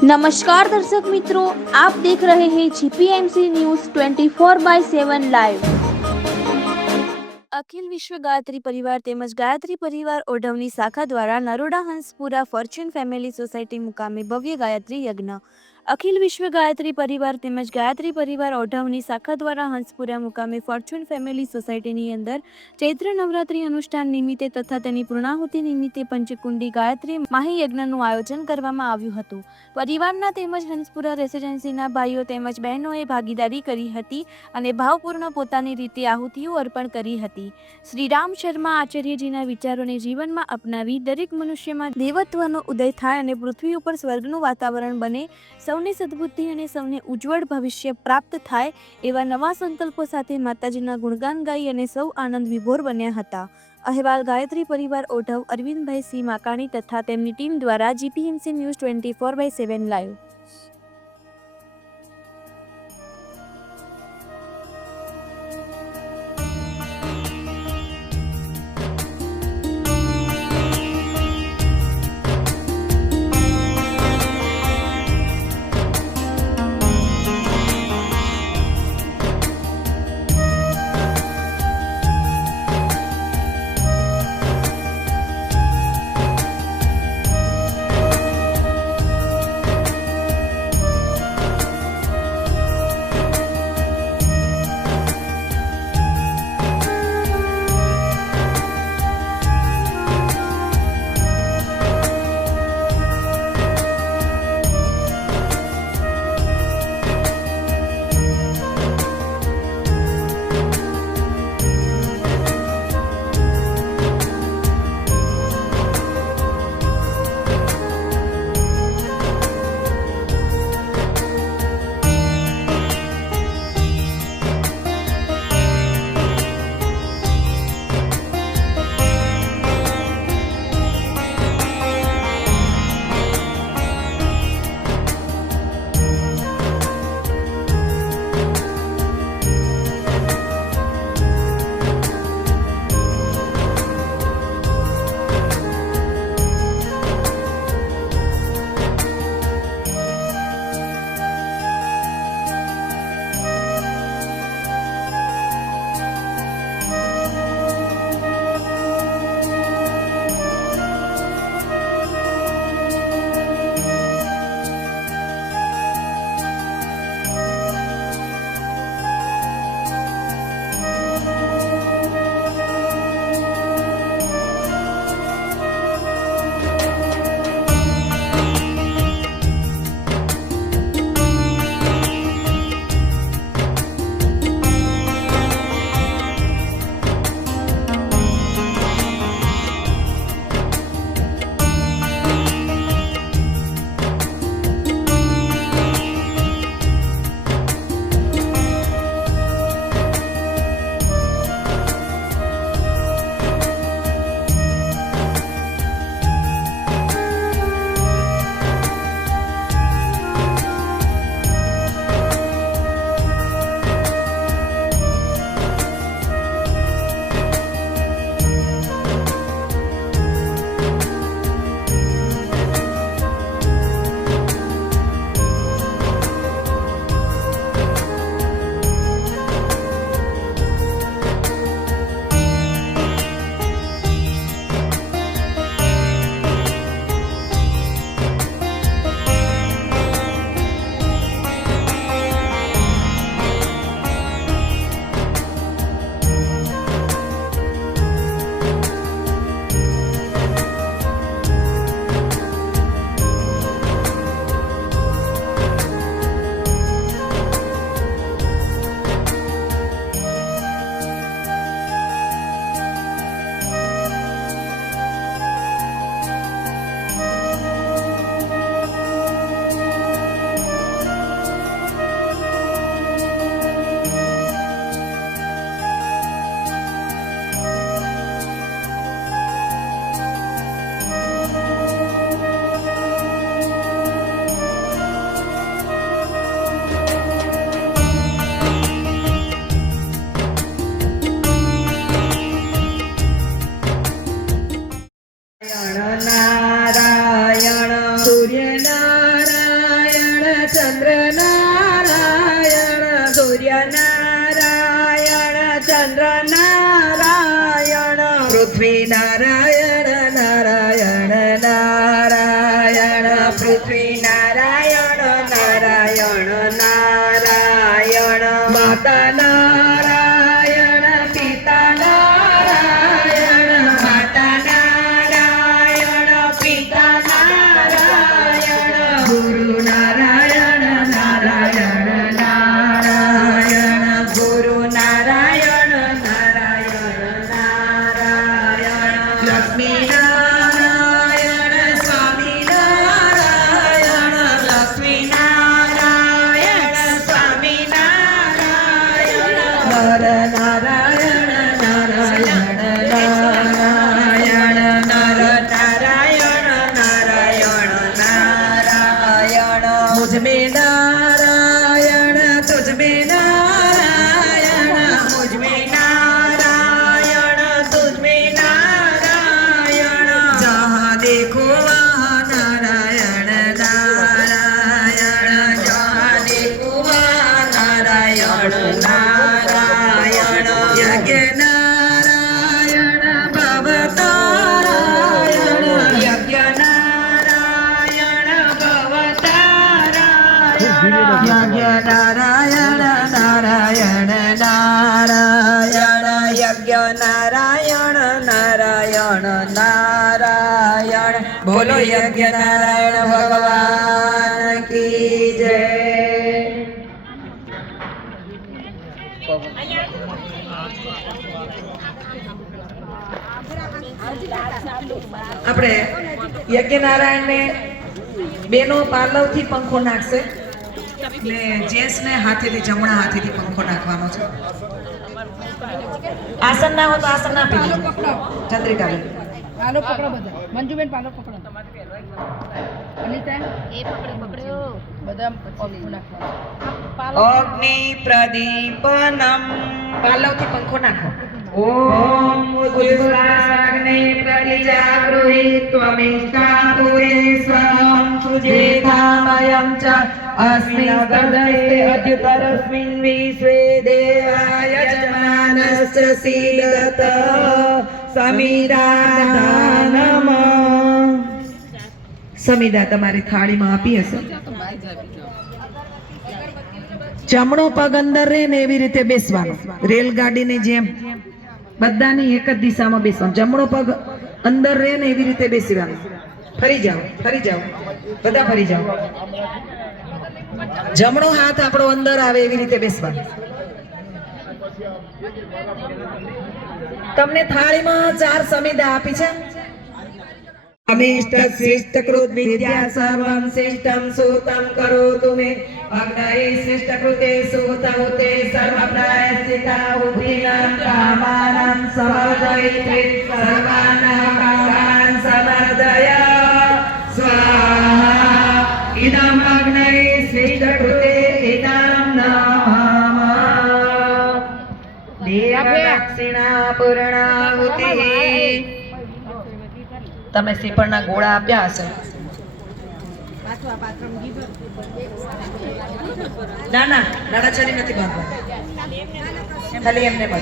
નમસ્કાર દર્શક મિત્રો, આપ દેખ રહે હે GPMC news 24 by 7 live Akhil Vishwa Gayatri Parivar તેમજ ગાયત્રી પરિવાર ઓઢવની શાખા દ્વારા Naroda Hanspura fortune family society મુકામે ભવ્ય ગાયત્રી યજ્ઞ. અખિલ વિશ્વ ગાયત્રી પરિવાર તેમજ ગાયત્રી પરિવાર ઓઢવની શાખા દ્વારા હંસપુરા મુકામે ફોર્ચ્યુન ફેમિલી સોસાયટીની અંદર ચૈત્ર નવરાત્રી અનુષ્ઠાન નિમિત્તે તથા તેની પૂર્ણાહુતિ નિમિત્તે પંચકુંડી ગાયત્રી માહી યજ્ઞનું આયોજન કરવામાં આવ્યું હતું. પરિવારના તેમજ હંસપુરા રેસિડેન્સીના ભાઈઓ તેમજ બહેનોએ ભાગીદારી કરી હતી અને ભાવપૂર્ણ પોતાની રીતે આહુતિઓ અર્પણ કરી હતી. શ્રી રામ શર્મા આચાર્યજીના વિચારોને જીવનમાં અપનાવી દરેક મનુષ્યમાં દેવત્વનો ઉદય થાય અને પૃથ્વી ઉપર સ્વર્ગનું વાતાવરણ બને સૌને સદબુદ્ધિ અને સૌને ઉજ્જવળ ભવિષ્ય પ્રાપ્ત થાય એવા નવા સંકલ્પો સાથે માતાજીના ગુણગાન ગાઈ અને સૌ આનંદ વિભોર બન્યા હતા. અહેવાલ, ગાયત્રી પરિવાર ઓઢવ, અરવિંદભાઈ સિંહ માકાણી તથા તેમની ટીમ દ્વારા GPMC news twenty four by seven live. માતા નારાયણ નારાયણ, યજ્ઞ નારાયણ ભવતારાયણ યજ્ઞ નારાયણ ભવતારાયણ યજ્ઞ નારાયણ નારાયણ નારાયણ, યજ્ઞ નારાયણ નારાયણ. બોલો યજ્ઞ નારાયણ. આપણે યજ્ઞનારાયણને બેનો પાલવથી પંખો નાખશે ને જેસને હાથેથી જમણા હાથેથી પંખો નાખવાનો છે. આસન ના હોય તો આસન ના આપી દેજો. ચંદ્રિકા બેન પાલો પકડો બધા. મંજુબેન પાલો પકડો. અનિતા એ બધા પછી નાખવાનું અગ્નિ પ્રદીપનમ. પાલવથી પંખો નાખો. ઉદ્વાગ્ને પ્રતિજાગૃહી ત્વમિષ્ટા પુરે સ્વમ સુજેતામયં ચ અસ્મિ તદસ્તે અદ્યુતરસ્મિન વિશ્વે દેવાય જમાનશ્ચ સીદત સમિદાનમ સમિદા તમારી થાળીમાં આપી હશે? જમણો પગ અંદર રહે ને એવી રીતે બેસવાનો. રેલગાડીની જેમ બધાની એક જ દિશામાં બેસવાનું. જમણો પગ અંદર રહે ને એવી રીતે બેસવાનું. ફરી જાઓ ફરી જાઓ. બધા ફરી જાઓ. જમણો હાથ આપણો અંદર આવે એવી રીતે બેસવાનું. તમને થાળીમાં ચાર સમિદા આપી છે? અમિષ્ટ શ્રેષ્ઠ કૃત વિદ્યા સર્વમ શ્રેષ્ઠમ સુતમ કરો મે અગ્નયે શ્રેષ્ઠ કૃતે સૂતમ તે સર્વ પ્રાયશ્ચિતા ઉદ્ધિનામ કામાનામ સમર્દયિતે સર્વાનામ કામાન સમર્દય સ્વાહા ઇદમ અગ્નયે શ્રેષ્ઠ કૃતે ઇદમ નમઃ દેવ દક્ષિણા પૂર્ણાહુતિ તમે શ્રીફળના ગોળા આપ્યા હશે ના ના નાડાચરી નથી બાંધવા. ખાલી એમને જ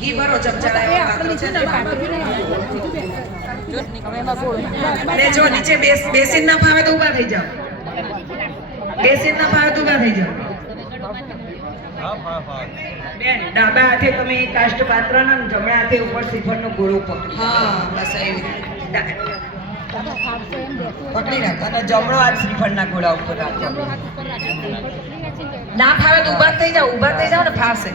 ઘી ભરો ને જો નીચે બેસ બેસીને ના ફાવે તો ઊભા થઈ જાઓ. બેસીન ના ફાવે તો ઊભા થઈ જાઓ. બેન ડાબા હાથે તમે કાષ્ટ પાત્ર ને જમણા હાથે ઉપર શ્રીફળનો ગોળો પકડો. હા બસ એવી રીતે. પકડી રાખો અને જમણો હાથ શ્રીફળના ગોળા ઉપર રાખો ના ફાવે તો ઊભા જ થઈ જાઓ ઊભા થઈ જાઓ ને ફાવશે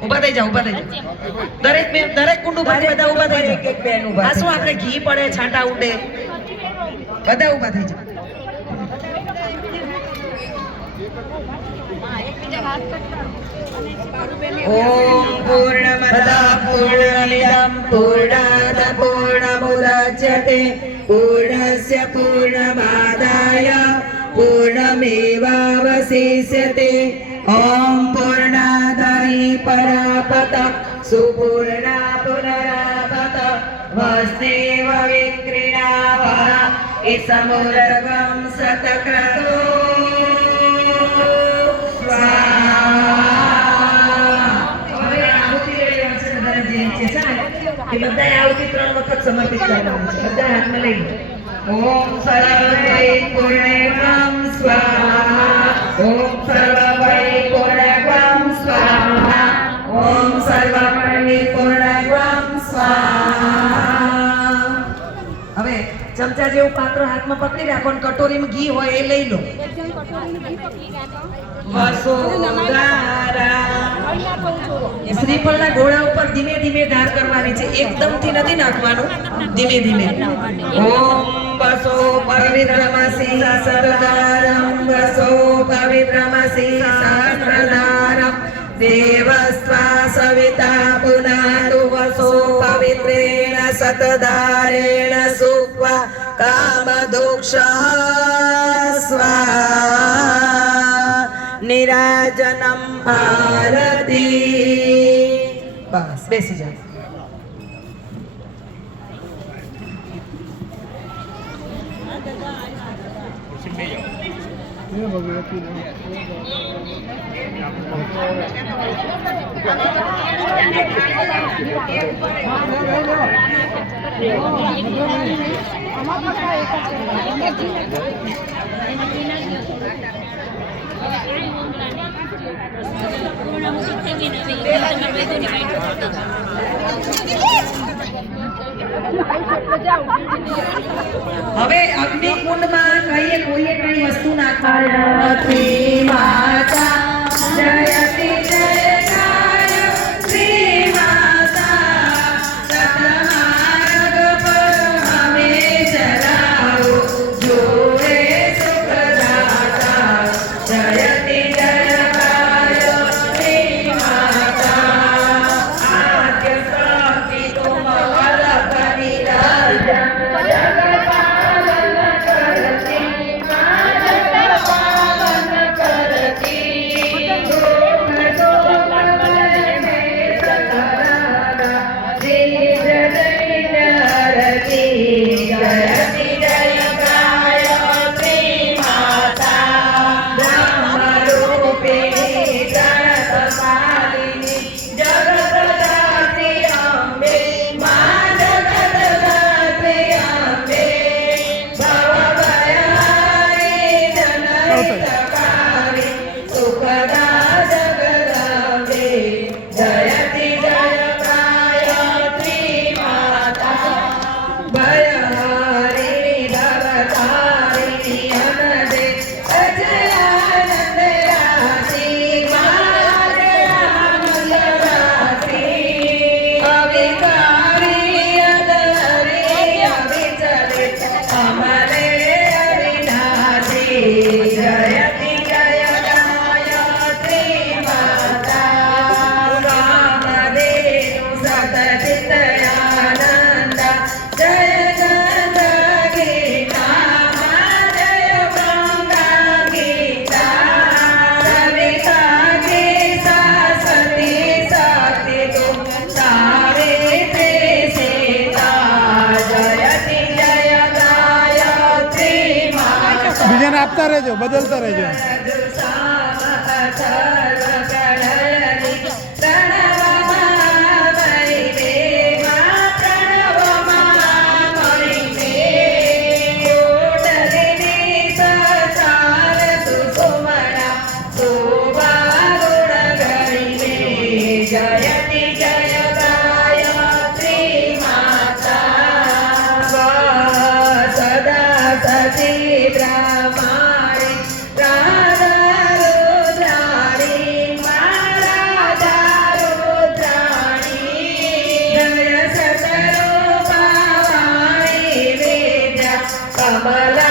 ઊભા થઈ જાઓ ઊભા થઈ જાઓ દરેક બેન દરેક કુંડુ ભાઈ બધા ઊભા થઈ જાઓ એક બેન ઊભા આ શું આપણે ઘી પડે છાંટા ઉડે બધા ઊભા થઈ જાઓ ॐ पूर्णमदः पूर्णमिदं पूर्णात् पूर्णमुदच्यते पूर्णस्य पूर्णमादाय पूर्णमेवावशिष्यते। ॐ पूर्णायि परापत सुपूर्णा पुनरापत वस्तेव विक्रीणाः इसमुरगं सतक्रतो એ બધાએ આવતી ત્રણ વખત સમર્પિત કરવાની છે. બધા હાથમાં લઈ ઓમ સર્વૈ પૂર્ણેકમ સ્વાહા. ઓમ સર્વૈ પૂર્ણેકમ સ્વાહા. ઓમ સર્વૈ પૂર્ણેકમ સ્વાહા. હવે ચમચા જેવું પાત્ર હાથમાં પકડી રાખો અને કટોરીમાં ઘી હોય એ લઈ લો. વસુધારા. શ્રીફળના ગોળા ઉપર ધીમે ધીમે ધાર કરવાની છે. એકદમથી નથી નાખવાનું ધીમે ધીમે. ઓમ સવિતા પુનાતુ વસો પવિત્રેણ સતધારેણ સુક્વા કામદોક્ષ સ્વા નિરાજનમ ભારતી બસ બેસી જાઓ હવે અગ્નિકુંડમાં કહીએ કોઈએ કઈ વસ્તુ નાખવાની માતા જયતિ જયકાય આપતા રહેજો બદલતા રહેજો. কমলা